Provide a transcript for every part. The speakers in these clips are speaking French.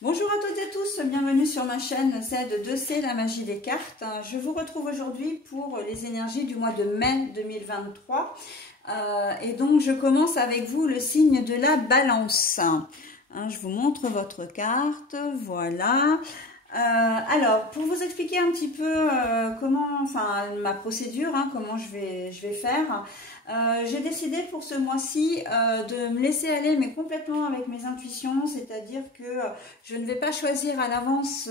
Bonjour à toutes et à tous, bienvenue sur ma chaîne Z2C, la magie des cartes. Je vous retrouve aujourd'hui pour les énergies du mois de mai 2023. Et donc je commence avec vous le signe de la balance. Je vous montre votre carte, voilà. Alors, pour vous expliquer un petit peu ma procédure, comment je vais faire, j'ai décidé pour ce mois-ci de me laisser aller, mais complètement avec mes intuitions, c'est-à-dire que je ne vais pas choisir à l'avance,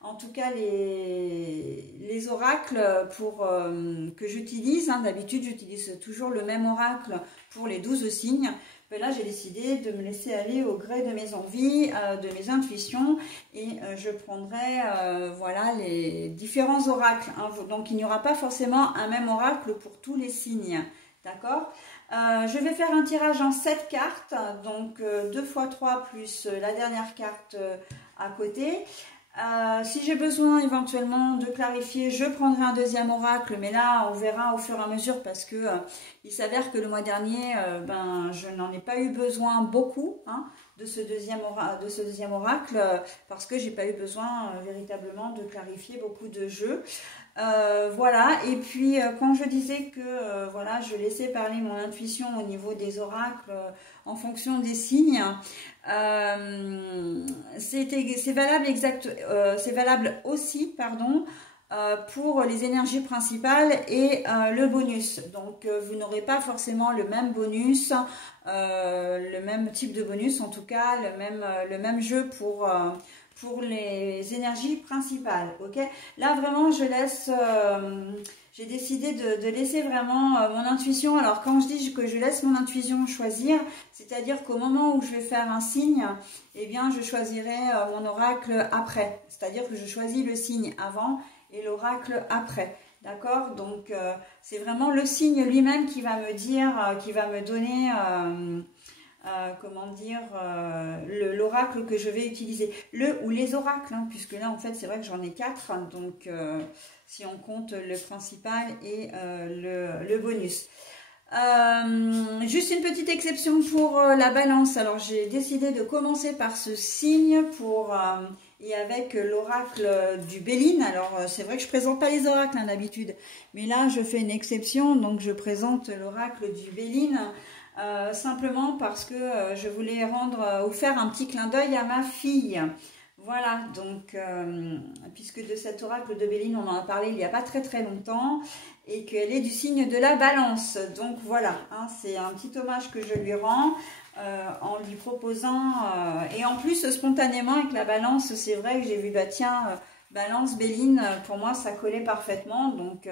en tout cas les oracles que j'utilise. D'habitude, j'utilise toujours le même oracle pour les 12 signes. Mais là, j'ai décidé de me laisser aller au gré de mes envies, de mes intuitions, et je prendrai voilà, les différents oracles. Donc, il n'y aura pas forcément un même oracle pour tous les signes. D'accord ? Je vais faire un tirage en 7 cartes, donc 2 x 3 plus la dernière carte à côté. Si j'ai besoin éventuellement de clarifier, je prendrai un deuxième oracle, mais là on verra au fur et à mesure parce que il s'avère que le mois dernier, je n'en ai pas eu besoin beaucoup de ce deuxième oracle parce que j'ai pas eu besoin véritablement de clarifier beaucoup de jeux. Voilà, et puis quand je disais que voilà, je laissais parler mon intuition au niveau des oracles en fonction des signes, c'est valable aussi, pour les énergies principales et le bonus. Donc vous n'aurez pas forcément le même bonus, le même type de bonus, en tout cas le même jeu pour les énergies principales. Ok, là vraiment je laisse, j'ai décidé de laisser vraiment mon intuition. Alors quand je dis que je laisse mon intuition choisir, c'est-à-dire qu'au moment où je vais faire un signe, eh bien je choisirai mon oracle après, c'est-à-dire que je choisis le signe avant et l'oracle après. D'accord? Donc c'est vraiment le signe lui-même qui va me dire, qui va me donner l'oracle que je vais utiliser, le ou les oracles, puisque là en fait c'est vrai que j'en ai 4, donc si on compte le principal et le bonus. Juste une petite exception pour la balance. Alors j'ai décidé de commencer par ce signe et avec l'oracle du Béline. Alors c'est vrai que je présente pas les oracles d'habitude, mais là je fais une exception, donc je présente l'oracle du Béline. Simplement parce que je voulais faire un petit clin d'œil à ma fille. Voilà, donc puisque de cet oracle de Béline on en a parlé il n'y a pas très longtemps et qu'elle est du signe de la balance. Donc voilà, c'est un petit hommage que je lui rends en lui proposant, et en plus spontanément avec la balance, c'est vrai que j'ai vu, balance, Béline, pour moi ça collait parfaitement, donc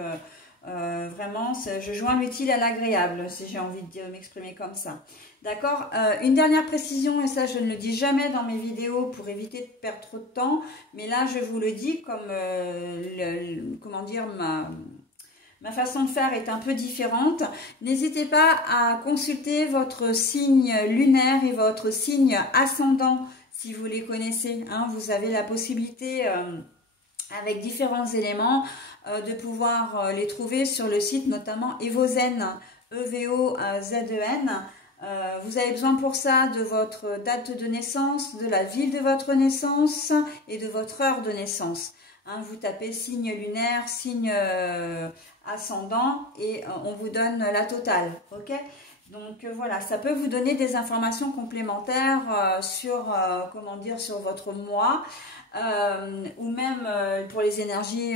vraiment, je joins l'utile à l'agréable, si j'ai envie de m'exprimer comme ça. D'accord. Une dernière précision, et ça je ne le dis jamais dans mes vidéos pour éviter de perdre trop de temps, mais là je vous le dis comme, ma façon de faire est un peu différente. N'hésitez pas à consulter votre signe lunaire et votre signe ascendant si vous les connaissez. Vous avez la possibilité avec différents éléments de pouvoir les trouver sur le site, notamment Evozen, E-V-O-Z-E-N. Vous avez besoin pour ça de votre date de naissance, de la ville de votre naissance et de votre heure de naissance. Vous tapez signe lunaire, signe ascendant et on vous donne la totale. Ok ? Donc voilà, ça peut vous donner des informations complémentaires sur votre mois, ou même pour les énergies,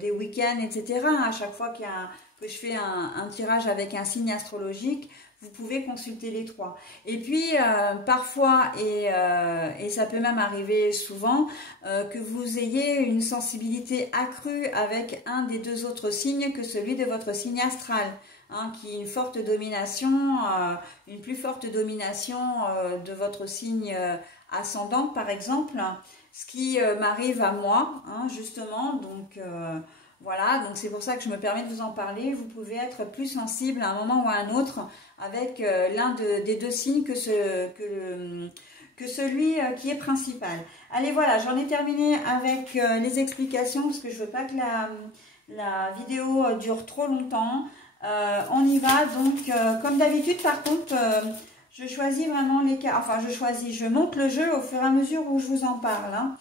des week-ends, etc. À chaque fois que je fais un tirage avec un signe astrologique, vous pouvez consulter les 3. Et puis, parfois, et ça peut même arriver souvent, que vous ayez une sensibilité accrue avec un des 2 autres signes que celui de votre signe astral. Qui est une forte domination, une plus forte domination de votre signe ascendant, par exemple, ce qui m'arrive à moi, justement. Donc voilà, donc c'est pour ça que je me permets de vous en parler. Vous pouvez être plus sensible à un moment ou à un autre avec l'un des 2 signes que celui qui est principal. Allez, voilà, j'en ai terminé avec les explications parce que je veux pas que la vidéo dure trop longtemps. On y va, donc comme d'habitude. Par contre, Je choisis vraiment les cartes, enfin je monte le jeu au fur et à mesure où je vous en parle, hein,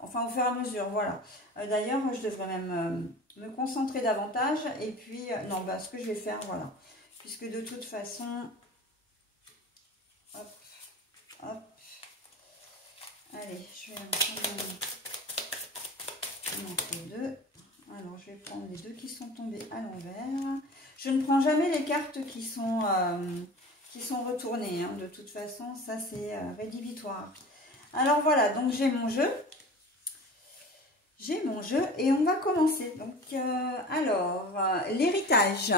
enfin au fur et à mesure, voilà. D'ailleurs, je devrais même me concentrer davantage, et puis, non, bah, ce que je vais faire, voilà, puisque de toute façon, hop, hop, allez, je vais en prendre les deux. Alors, je vais prendre les deux qui sont tombés à l'envers. Je ne prends jamais les cartes qui sont retournées, hein. De toute façon, ça, c'est rédhibitoire. Alors, voilà, donc j'ai mon jeu. J'ai mon jeu et on va commencer. Donc, l'héritage,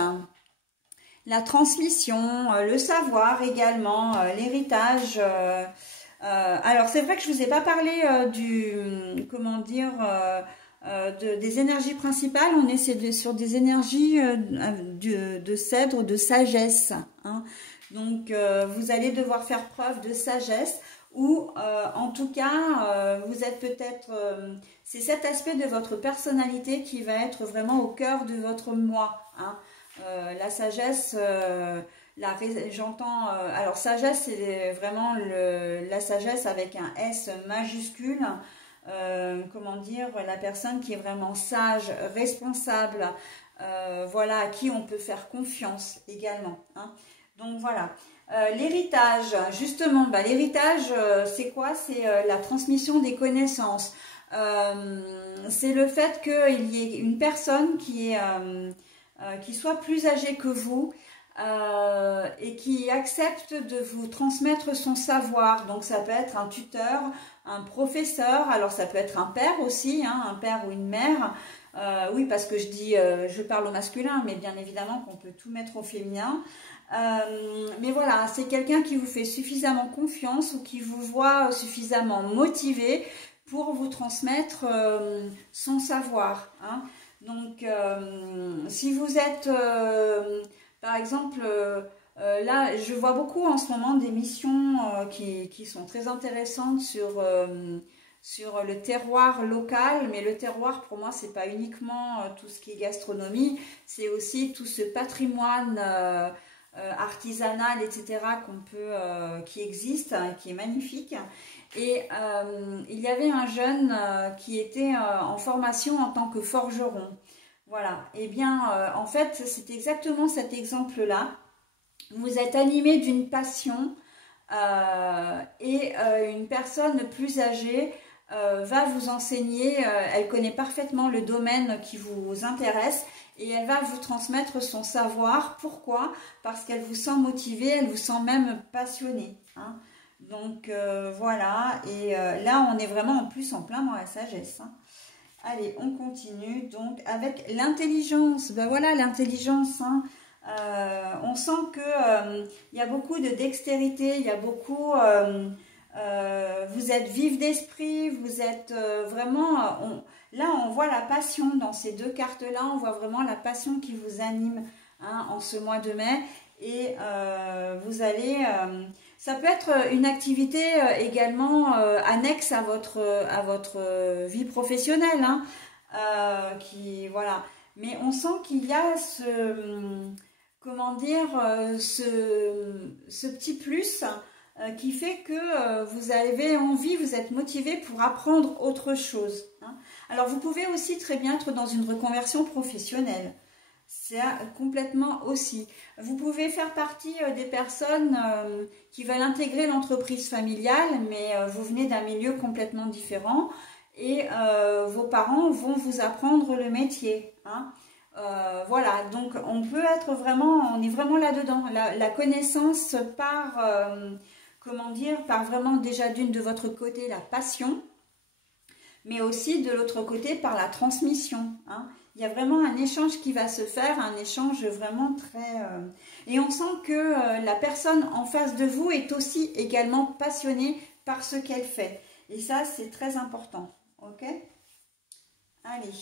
la transmission, le savoir également, l'héritage. Alors, c'est vrai que je ne vous ai pas parlé des énergies principales. On est sur des énergies de cèdre, de sagesse, hein. Donc, vous allez devoir faire preuve de sagesse, ou en tout cas, vous êtes peut-être... c'est cet aspect de votre personnalité qui va être vraiment au cœur de votre moi, hein. La sagesse... j'entends, alors sagesse, c'est vraiment la sagesse avec un S majuscule, comment dire, la personne qui est vraiment sage, responsable, voilà, à qui on peut faire confiance également, hein. Donc voilà, l'héritage, justement, bah, l'héritage, c'est quoi? C'est la transmission des connaissances, c'est le fait qu'il y ait une personne qui soit plus âgée que vous, et qui accepte de vous transmettre son savoir. Donc ça peut être un tuteur, un professeur, alors ça peut être un père aussi, hein, un père ou une mère. Oui, parce que je parle au masculin, mais bien évidemment qu'on peut tout mettre au féminin. Mais voilà, c'est quelqu'un qui vous fait suffisamment confiance, ou qui vous voit suffisamment motivé pour vous transmettre son savoir, hein. Donc, si vous êtes... par exemple, là, je vois beaucoup en ce moment des missions qui sont très intéressantes sur le terroir local. Mais le terroir, pour moi, c'est pas uniquement tout ce qui est gastronomie, c'est aussi tout ce patrimoine artisanal, etc., qui existe, hein, qui est magnifique. Et il y avait un jeune qui était en formation en tant que forgeron. Voilà, et bien en fait c'est exactement cet exemple-là. Vous êtes animé d'une passion, et une personne plus âgée va vous enseigner, elle connaît parfaitement le domaine qui vous intéresse, et elle va vous transmettre son savoir. Pourquoi? Parce qu'elle vous sent motivé, elle vous sent même passionné, hein. Donc voilà, et là on est vraiment en plus en plein dans la sagesse, hein. Allez, on continue donc avec l'intelligence. Ben voilà, l'intelligence, hein. On sent que il y a beaucoup de dextérité, il y a beaucoup... vous êtes vif d'esprit, vous êtes vraiment... là, on voit la passion dans ces deux cartes-là. On voit vraiment la passion qui vous anime, hein, en ce mois de mai. Et vous allez... ça peut être une activité également annexe à votre vie professionnelle, hein, voilà. Mais on sent qu'il y a comment dire, ce petit plus qui fait que vous avez envie, vous êtes motivé pour apprendre autre chose, hein. Alors, vous pouvez aussi très bien être dans une reconversion professionnelle. C'est complètement aussi. Vous pouvez faire partie des personnes qui veulent intégrer l'entreprise familiale, mais vous venez d'un milieu complètement différent, et vos parents vont vous apprendre le métier, hein. Voilà, donc on peut être vraiment, on est vraiment là-dedans. La connaissance par, comment dire, par vraiment déjà d'une de votre côté la passion, mais aussi de l'autre côté par la transmission, hein. Il y a vraiment un échange qui va se faire, un échange vraiment très... Et on sent que la personne en face de vous est aussi également passionnée par ce qu'elle fait. Et ça, c'est très important. Ok? Allez.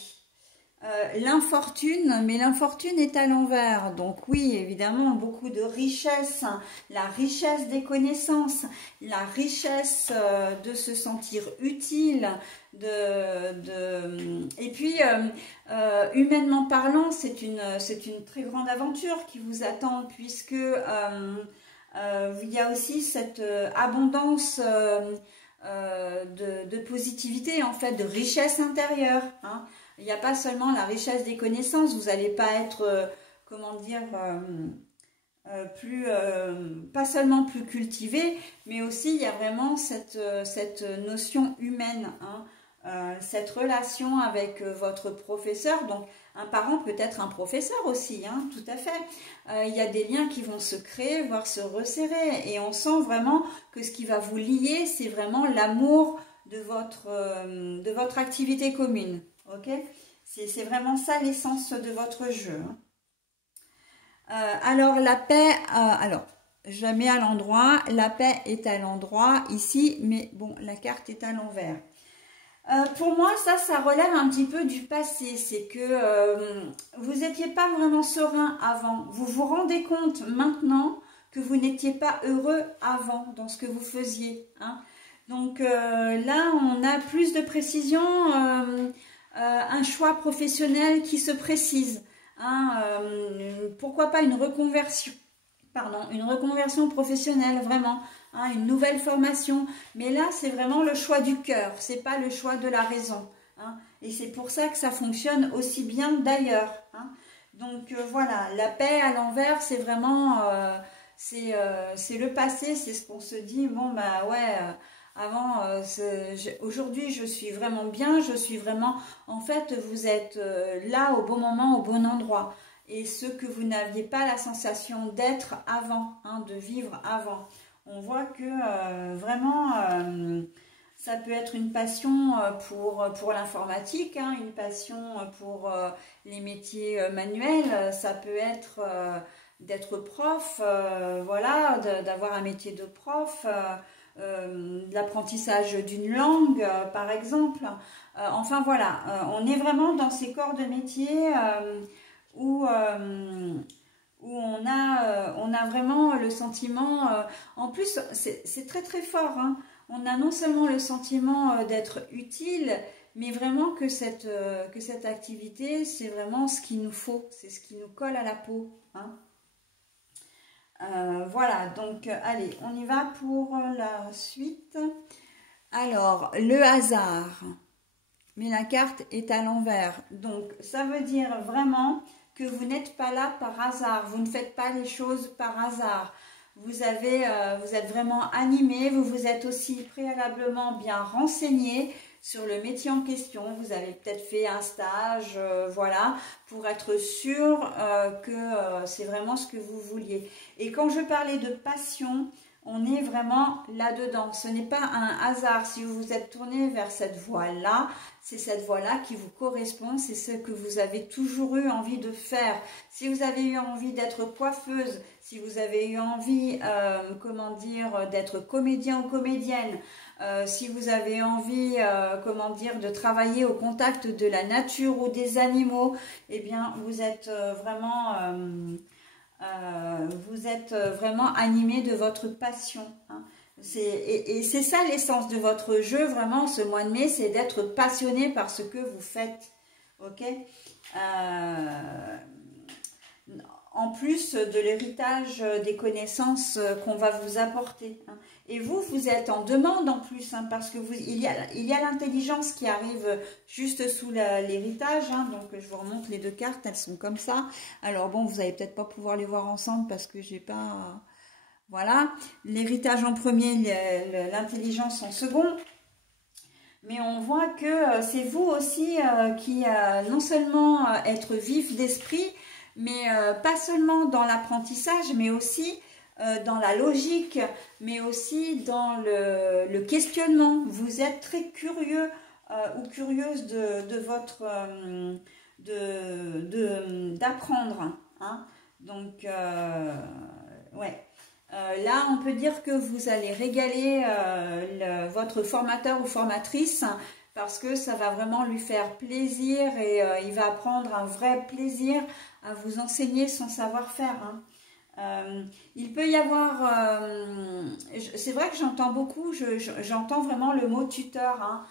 L'infortune, mais l'infortune est à l'envers. Donc oui, évidemment, beaucoup de richesse, hein. La richesse des connaissances, la richesse de se sentir utile, et puis humainement parlant, c'est une très grande aventure qui vous attend, puisque Il y a aussi cette abondance de positivité, en fait, de richesse intérieure. Hein. Il n'y a pas seulement la richesse des connaissances, vous n'allez pas être, comment dire, pas seulement plus cultivé, mais aussi il y a vraiment cette notion humaine, hein, cette relation avec votre professeur. Donc un parent peut être un professeur aussi, hein, tout à fait. Il y a des liens qui vont se créer, voire se resserrer, et on sent vraiment que ce qui va vous lier, c'est vraiment l'amour de votre activité commune. Ok, c'est vraiment ça l'essence de votre jeu. Alors la paix, alors je la mets à l'endroit, la paix est à l'endroit ici, mais bon, la carte est à l'envers. Pour moi, ça relève un petit peu du passé. C'est que vous n'étiez pas vraiment serein avant. Vous vous rendez compte maintenant que vous n'étiez pas heureux avant dans ce que vous faisiez. Hein. Donc là, on a plus de précision, un choix professionnel qui se précise. Hein, pourquoi pas une reconversion, pardon, une reconversion professionnelle, vraiment. Hein, une nouvelle formation, mais là c'est vraiment le choix du cœur, c'est pas le choix de la raison, hein, et c'est pour ça que ça fonctionne aussi bien d'ailleurs, hein. Donc voilà, la paix à l'envers, c'est vraiment c'est le passé, c'est ce qu'on se dit, bon bah ouais, avant aujourd'hui je suis vraiment bien, je suis vraiment, en fait vous êtes là au bon moment, au bon endroit, et ce que vous n'aviez pas la sensation d'être avant, hein, de vivre avant. On voit que vraiment, ça peut être une passion pour l'informatique, hein, une passion pour les métiers manuels, ça peut être d'être prof, voilà, d'avoir un métier de prof, de l'apprentissage d'une langue, par exemple. Enfin voilà, on est vraiment dans ces corps de métier où on a vraiment le sentiment, en plus c'est très très fort, hein. On a non seulement le sentiment d'être utile, mais vraiment que cette activité, c'est vraiment ce qu'il nous faut, c'est ce qui nous colle à la peau, hein. Voilà, donc allez, on y va pour la suite. Alors, le hasard, mais la carte est à l'envers, donc ça veut dire vraiment que vous n'êtes pas là par hasard, vous ne faites pas les choses par hasard. Vous êtes vraiment animé, vous vous êtes aussi préalablement bien renseigné sur le métier en question. Vous avez peut-être fait un stage, voilà, pour être sûr que c'est vraiment ce que vous vouliez. Et quand je parlais de passion, on est vraiment là-dedans. Ce n'est pas un hasard. Si vous vous êtes tourné vers cette voie-là, c'est cette voie-là qui vous correspond. C'est ce que vous avez toujours eu envie de faire. Si vous avez eu envie d'être coiffeuse, si vous avez eu envie, comment dire, d'être comédien ou comédienne, si vous avez envie, comment dire, de travailler au contact de la nature ou des animaux, eh bien, vous êtes vraiment animé de votre passion, hein. Et c'est ça l'essence de votre jeu, vraiment, ce mois de mai, c'est d'être passionné par ce que vous faites, ok, en plus de l'héritage des connaissances qu'on va vous apporter, hein. Et vous êtes en demande en plus, hein, parce que il y a l'intelligence qui arrive juste sous l'héritage, hein. Donc je vous remonte les deux cartes, elles sont comme ça. Alors bon, vous n'allez peut-être pas pouvoir les voir ensemble parce que j'ai pas... Voilà, l'héritage en premier, l'intelligence en second. Mais on voit que c'est vous aussi qui non seulement être vif d'esprit, mais pas seulement dans l'apprentissage, mais aussi dans la logique, mais aussi dans le questionnement. Vous êtes très curieux ou curieuse d'apprendre, hein. Donc, ouais. Là, on peut dire que vous allez régaler votre formateur ou formatrice parce que ça va vraiment lui faire plaisir et il va prendre un vrai plaisir à vous enseigner son savoir-faire, hein. Il peut y avoir, c'est vrai que j'entends beaucoup, j'entends vraiment le mot tuteur, hein.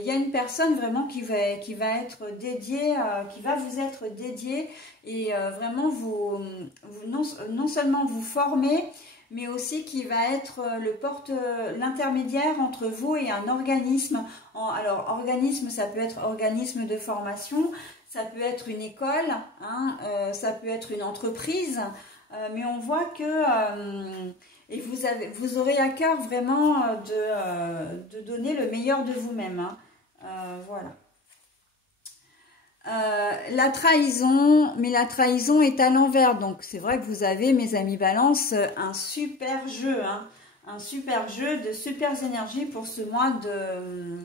Il y a une personne vraiment qui va être dédiée, qui va vous être dédiée et vraiment non seulement vous former, mais aussi qui va être l'intermédiaire entre vous et un organisme. Alors, organisme, ça peut être organisme de formation, ça peut être une école, hein, ça peut être une entreprise, mais on voit que et vous aurez à cœur vraiment de donner le meilleur de vous-même. Hein. Voilà. La trahison, mais la trahison est à l'envers. Donc c'est vrai que vous avez, mes amis Balance, un super jeu, hein, un super jeu de super énergie pour ce mois de,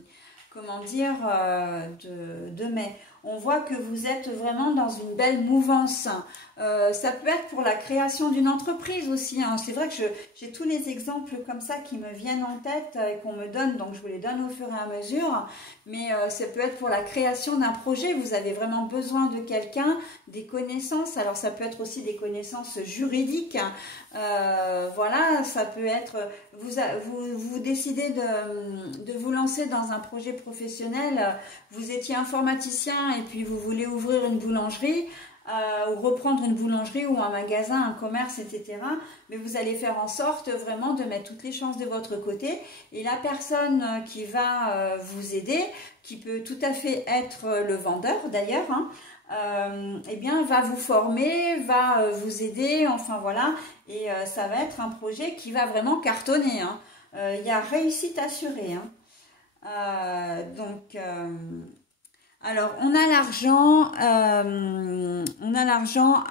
comment dire, de mai. On voit que vous êtes vraiment dans une belle mouvance. Ça peut être pour la création d'une entreprise aussi. Hein. C'est vrai que j'ai tous les exemples comme ça qui me viennent en tête et qu'on me donne, donc je vous les donne au fur et à mesure. Mais ça peut être pour la création d'un projet. Vous avez vraiment besoin de quelqu'un, des connaissances. Alors ça peut être aussi des connaissances juridiques. Voilà, ça peut être... Vous décidez de vous lancer dans un projet professionnel. Vous étiez informaticien et puis vous voulez ouvrir une boulangerie. Ou reprendre une boulangerie ou un magasin, un commerce, etc. Mais vous allez faire en sorte vraiment de mettre toutes les chances de votre côté. Et la personne qui va vous aider, qui peut tout à fait être le vendeur d'ailleurs, hein, eh bien va vous former, va vous aider, enfin voilà. Et ça va être un projet qui va vraiment cartonner. Hein. Il y a réussite assurée. Hein. Alors, on a l'argent,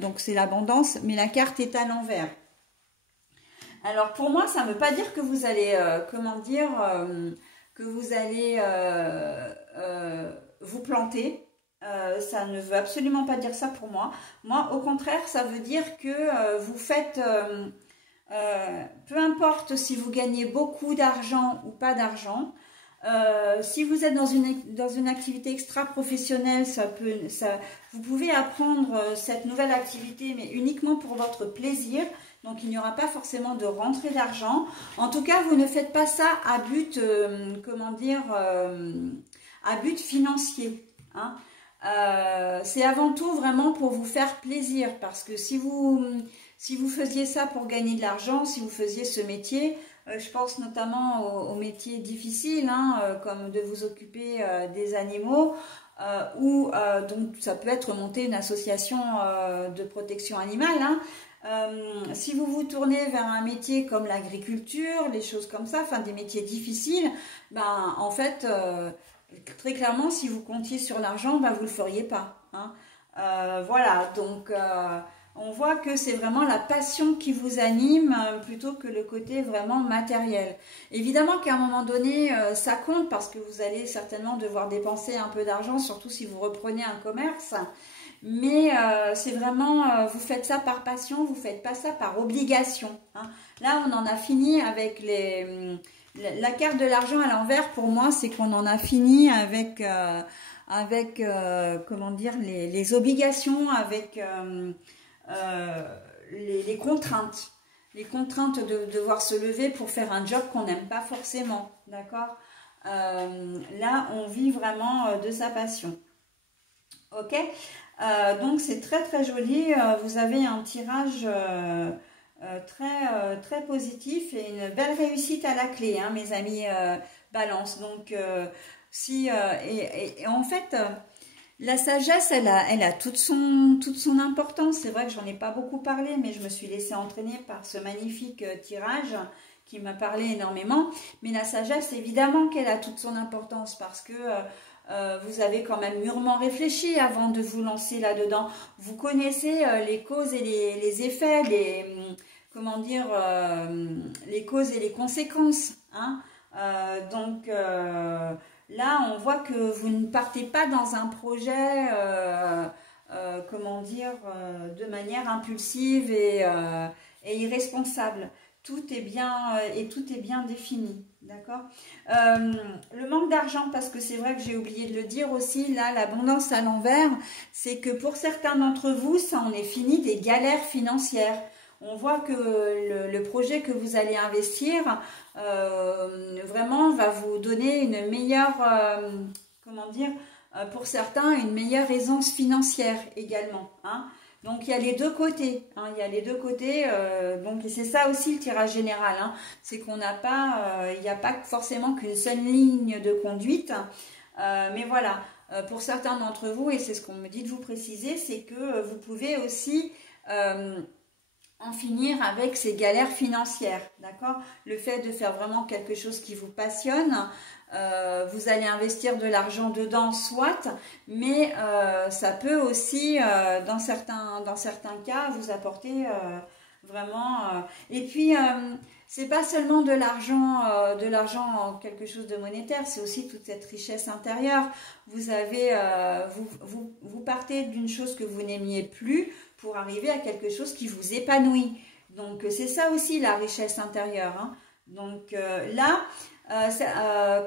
donc c'est l'abondance, mais la carte est à l'envers. Alors, pour moi, ça ne veut pas dire que vous allez, comment dire, que vous allez vous planter. Ça ne veut absolument pas dire ça pour moi. Moi, au contraire, ça veut dire que vous faites, peu importe si vous gagnez beaucoup d'argent ou pas d'argent, si vous êtes dans une activité extra-professionnelle, vous pouvez apprendre cette nouvelle activité, mais uniquement pour votre plaisir. Donc, il n'y aura pas forcément de rentrée d'argent. En tout cas, vous ne faites pas ça à but, comment dire, à but financier. Hein. C'est avant tout vraiment pour vous faire plaisir. Parce que si vous faisiez ça pour gagner de l'argent, si vous faisiez ce métier... je pense notamment aux métiers difficiles, hein, comme de vous occuper des animaux, ou donc ça peut être monter une association de protection animale. Hein. Si vous vous tournez vers un métier comme l'agriculture, les choses comme ça, enfin des métiers difficiles, ben en fait, très clairement, si vous comptiez sur l'argent, ben, vous ne le feriez pas. Hein. Voilà, donc... on voit que c'est vraiment la passion qui vous anime plutôt que le côté vraiment matériel. Évidemment qu'à un moment donné, ça compte parce que vous allez certainement devoir dépenser un peu d'argent, surtout si vous reprenez un commerce. Mais c'est vraiment, vous faites ça par passion, vous ne faites pas ça par obligation. Hein. Là, on en a fini avec la carte de l'argent à l'envers. Pour moi, c'est qu'on en a fini avec comment dire, les obligations, avec... les contraintes. Les contraintes de devoir se lever pour faire un job qu'on n'aime pas forcément. D'accord. Là, on vit vraiment de sa passion. Ok. Donc, c'est très très joli. Vous avez un tirage très positif et une belle réussite à la clé, hein, mes amis Balance. Donc, et en fait... la sagesse, elle a toute son importance. C'est vrai que j'en ai pas beaucoup parlé, mais je me suis laissée entraîner par ce magnifique tirage qui m'a parlé énormément. Mais la sagesse, évidemment qu'elle a toute son importance parce que vous avez quand même mûrement réfléchi avant de vous lancer là-dedans. Vous connaissez les causes et les effets, comment dire, les causes et les conséquences. Hein. Donc... là, on voit que vous ne partez pas dans un projet, comment dire, de manière impulsive et irresponsable. Tout est bien défini, d'accord. Le manque d'argent, parce que c'est vrai que j'ai oublié de le dire aussi, là, l'abondance à l'envers, c'est que pour certains d'entre vous, ça en est fini des galères financières. On voit que le projet que vous allez investir vraiment va vous donner une meilleure, comment dire, pour certains, une meilleure aisance financière également. Hein. Donc il y a les deux côtés, hein, il y a les deux côtés, donc c'est ça aussi le tirage général, hein, c'est qu'on n'a pas, il n'y a pas forcément qu'une seule ligne de conduite, mais voilà, pour certains d'entre vous, et c'est ce qu'on me dit de vous préciser, c'est que vous pouvez aussi en finir avec ces galères financières, d'accord? Le fait de faire vraiment quelque chose qui vous passionne, vous allez investir de l'argent dedans, soit, mais ça peut aussi, dans certains cas, vous apporter vraiment. Et puis, c'est pas seulement de l'argent, quelque chose de monétaire, c'est aussi toute cette richesse intérieure. Vous avez, vous partez d'une chose que vous n'aimiez plus pour arriver à quelque chose qui vous épanouit. Donc, c'est ça aussi la richesse intérieure, hein. Donc là,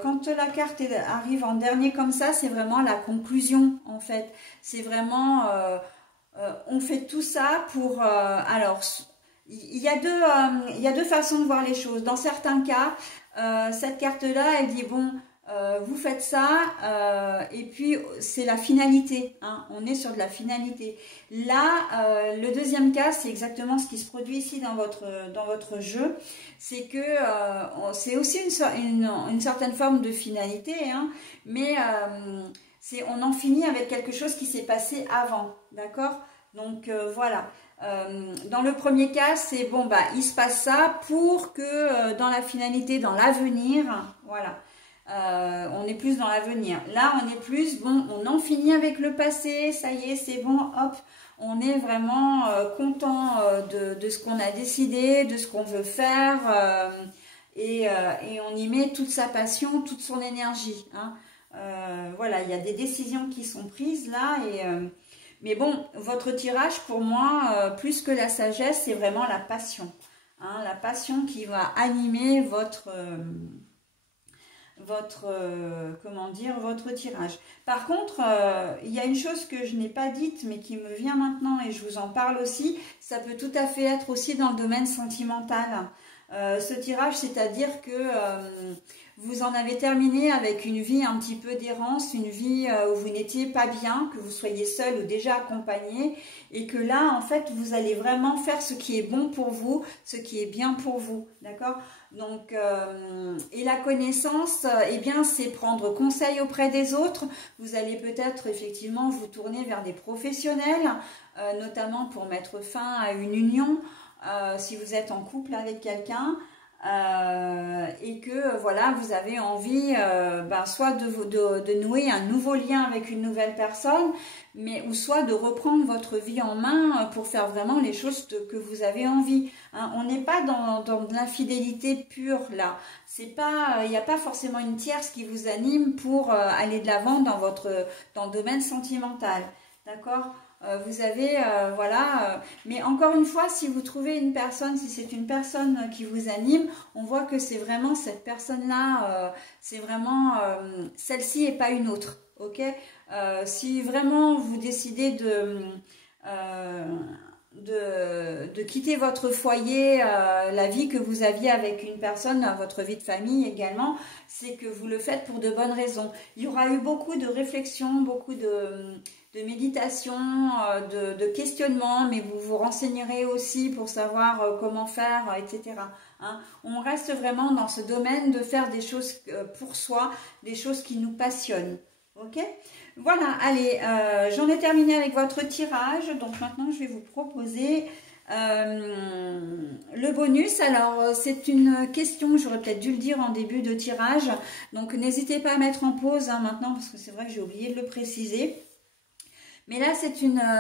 quand la carte arrive en dernier comme ça, c'est vraiment la conclusion en fait. C'est vraiment, on fait tout ça pour... alors, il y a deux façons de voir les choses. Dans certains cas, cette carte-là, elle dit, bon, vous faites ça, et puis c'est la finalité, hein, on est sur de la finalité. Là, le deuxième cas, c'est exactement ce qui se produit ici dans votre jeu, c'est que c'est aussi une certaine forme de finalité, hein, mais on en finit avec quelque chose qui s'est passé avant, d'accord? Donc voilà. Dans le premier cas, c'est bon, bah il se passe ça pour que dans la finalité, dans l'avenir, voilà. On est plus dans l'avenir. Là, on est plus, bon, on en finit avec le passé, ça y est, c'est bon, hop, on est vraiment content de ce qu'on a décidé, de ce qu'on veut faire, et on y met toute sa passion, toute son énergie, hein. Voilà, il y a des décisions qui sont prises là, mais bon, votre tirage, pour moi, plus que la sagesse, c'est vraiment la passion, hein, la passion qui va animer votre tirage. Par contre, il y a une chose que je n'ai pas dite mais qui me vient maintenant et je vous en parle aussi, ça peut tout à fait être aussi dans le domaine sentimental. Ce tirage, c'est-à-dire que vous en avez terminé avec une vie un petit peu d'errance, une vie où vous n'étiez pas bien, que vous soyez seul ou déjà accompagné, et que là, en fait, vous allez vraiment faire ce qui est bon pour vous, ce qui est bien pour vous, d'accord? Donc, et la connaissance, eh bien, c'est prendre conseil auprès des autres. Vous allez peut-être effectivement vous tourner vers des professionnels, notamment pour mettre fin à une union, si vous êtes en couple avec quelqu'un. Et que voilà, vous avez envie soit de nouer un nouveau lien avec une nouvelle personne, mais ou soit de reprendre votre vie en main pour faire vraiment les choses que vous avez envie, hein. On n'est pas dans de l'infidélité pure là, c'est pas, il n'y a pas forcément une tierce qui vous anime pour aller de l'avant dans le domaine sentimental, d'accord? Vous avez, voilà, mais encore une fois, si vous trouvez une personne, si c'est une personne qui vous anime, on voit que c'est vraiment cette personne-là, c'est vraiment celle-ci et pas une autre, ok? Si vraiment vous décidez de quitter votre foyer, la vie que vous aviez avec une personne, votre vie de famille également, c'est que vous le faites pour de bonnes raisons. Il y aura eu beaucoup de réflexions, beaucoup de méditation, de questionnement, mais vous vous renseignerez aussi pour savoir comment faire, etc. Hein. On reste vraiment dans ce domaine de faire des choses pour soi, des choses qui nous passionnent. Ok? Voilà, allez, j'en ai terminé avec votre tirage, donc maintenant je vais vous proposer le bonus. Alors c'est une question, j'aurais peut-être dû le dire en début de tirage, donc n'hésitez pas à mettre en pause hein, maintenant, parce que c'est vrai que j'ai oublié de le préciser. Mais là,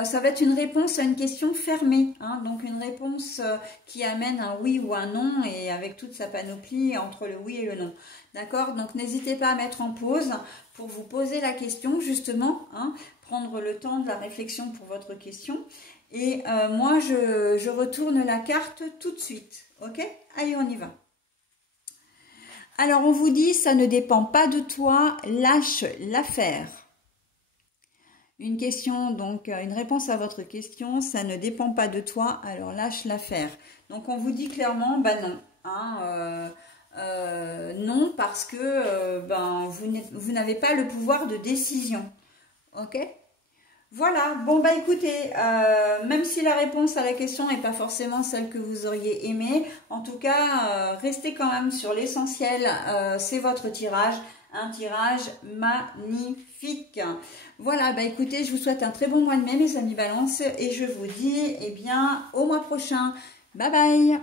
ça va être une réponse à une question fermée, hein, donc une réponse qui amène un oui ou un non, et avec toute sa panoplie entre le oui et le non. D'accord? Donc n'hésitez pas à mettre en pause pour vous poser la question, justement, hein, prendre le temps de la réflexion pour votre question. Et moi, je retourne la carte tout de suite. Ok? Allez, on y va. Alors, on vous dit, ça ne dépend pas de toi, lâche l'affaire. Une question, donc une réponse à votre question, ça ne dépend pas de toi, alors lâche l'affaire. Donc on vous dit clairement, bah non, hein, non parce que vous n'avez pas le pouvoir de décision, ok? Voilà, bon bah écoutez, même si la réponse à la question n'est pas forcément celle que vous auriez aimé, en tout cas, restez quand même sur l'essentiel, c'est votre tirage, un tirage magnifique. Voilà, bah écoutez, je vous souhaite un très bon mois de mai mes amis Balance et je vous dis, eh bien, au mois prochain. Bye bye.